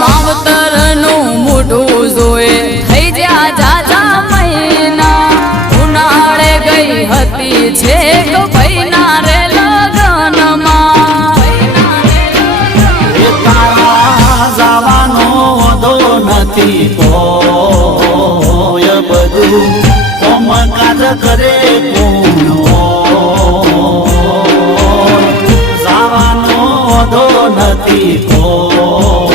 માવતરનું મોઢું જોએ થઈ જ્યાં જાજા મહિના ઉનાળે ગઈ હતી છેક ભાઈના રે લગ્નમાં તારા જવાનો વધો નથી તોય બધું કાજ કરે જવાનો વધો નથી તો